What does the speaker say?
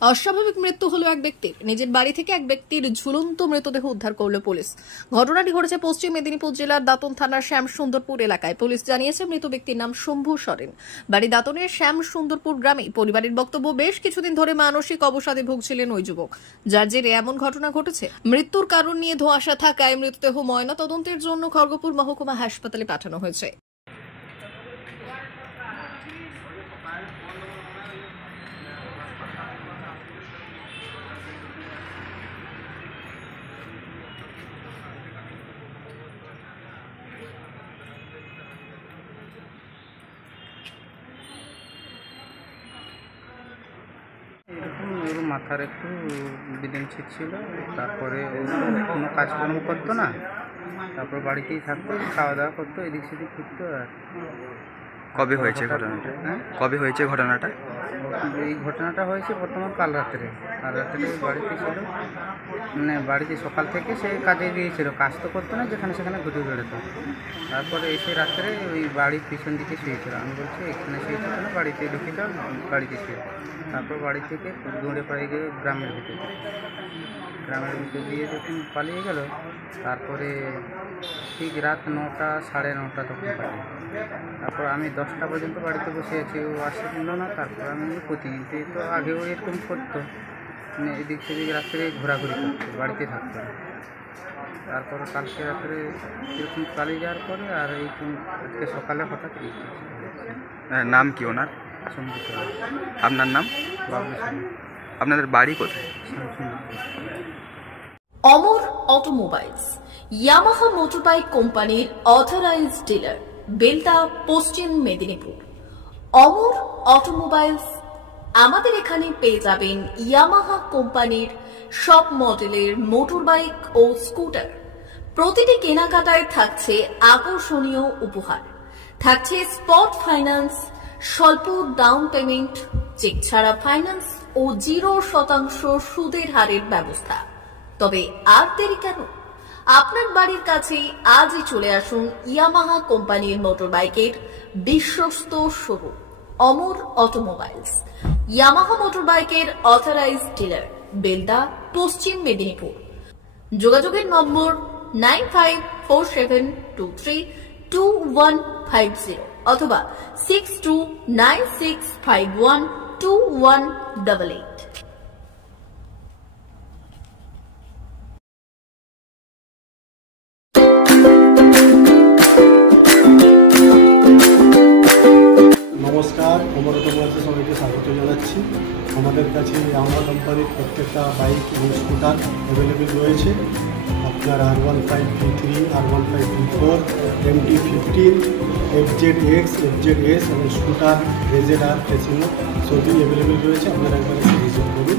অস্বাভাবিক মৃত্যু হলো এক ব্যক্তির। নিজের বাড়ি থেকে এক ব্যক্তির ঝুলন্ত মৃতদেহ উদ্ধার করল পুলিশ। ঘটনাটি ঘটেছে পশ্চিম মেদিনীপুর জেলার দাঁতন থানার শ্যামসুন্দরপুর এলাকায়। পুলিশ জানিয়েছে মৃত ব্যক্তির নাম শম্ভু সরেন, বাড়ি দাঁতনের শ্যামসুন্দরপুর গ্রামে। পরিবারের বক্তব্য, বেশ কিছুদিন ধরে মানসিক অবসাদে ভুগছিলেন ওই যুবক, যার জেরে এমন ঘটনা ঘটেছে। মৃত্যুর কারণ নিয়ে ধোঁয়াশা থাকায় মৃতদেহ ময়না তদন্তের জন্য খড়গপুর মহকুমা হাসপাতালে পাঠানো হয়েছে। এরকম মাথার একটু ব্রেন ছিল, তারপরে ও কোনো কাজকর্ম করতো না, তারপর বাড়িতেই থাকতো, খাওয়া দাওয়া করতো, এদিক সেদিক ঘুরতো। আর কবে হয়েছে ঘটনাটা? কবে হয়েছে ঘটনাটা? এই ঘটনাটা হয়েছে বর্তমান কাল রাত্রে বাড়িতে ছিল, মানে বাড়িতে সকাল থেকে সে কাজে গিয়েছিল, কাজ তো করতো না, যেখানে সেখানে ঘুরে বেড়াতো। তারপরে এসে রাত্রে ওই বাড়ির পিছন দিকে শুয়েছিল। আমি বলছি এখানে শুয়েছিল না, বাড়িতে ঢুকে যাও, বাড়িতে শুয়ে। তারপর বাড়ি থেকে দৌড়ে পালিয়ে গেল গ্রামের ভিতর দিয়ে যখন পালিয়ে গেল, তারপরে ঠিক রাত 9টা সাড়ে 9টা তখন পালিয়ে। তারপর আমি 10টা পর্যন্ত বাড়িতে বসে আছি, ও আসছিল না। তারপর আমি প্রতিদিন তো আগেও এরকম করতো, মানে এদিক সেদিক রাত্রে ঘোরাঘুরি করতো, বাড়িতে থাকতো। তারপর কালকে রাত্রে এরকম পালিয়ে যাওয়ার পরে আর এইরকম আজকে সকালে হঠাৎ নাম কি ওনার? আপনার নাম? আপনাদের বাড়ি কোথায়? অমর অটোমোবাইলস, ইয়ামাহা মোটরবাইক কোম্পানির অথরাইজড ডিলার, বেলদা, পশ্চিম মেদিনীপুর। অমর অটোমোবাইলস, আমাদের এখানে পেয়ে যাবেন ইয়ামাহা কোম্পানির সব মডেলের মোটরবাইক ও স্কুটার। প্রতিটি কেনাকাটায় থাকছে আকর্ষণীয় উপহার, থাকছে স্পট ফাইন্যান্স, স্বল্প ডাউন পেমেন্ট, চেক ছাড়া ফাইন্যান্স ও 0% সুদের হারের ব্যবস্থা। তবে আর দেরি কেন? আপনার বাড়ির কাছেই আজই চলে আসুন ইয়ামাহা কোম্পানির মোটরবাইকের বিশ্বস্ত শোরুম অমর অটোমোবাইলস, ইয়ামাহা মোটরবাইকের অথরাইজড ডিলার, বেলদা, পশ্চিম মেদিনীপুর। যোগাযোগের নম্বর 9547232150 অথবা 6296512188। নমস্কার, অমর অটোমোবাইলসে সবাইকে স্বাগত জানাচ্ছি। আমাদের কাছে ইয়ামাহা কোম্পানির প্রত্যেকটা বাইক এবং স্কুটার অ্যাভেলেবেল রয়েছে। আপনার R15 V3, R15 V4, MT-15, FZX, FZS এবং স্কুটার RZR, ফেসিনো সবই অ্যাভেলেবেল রয়েছে। আপনারা একবার ভিজিট করুন।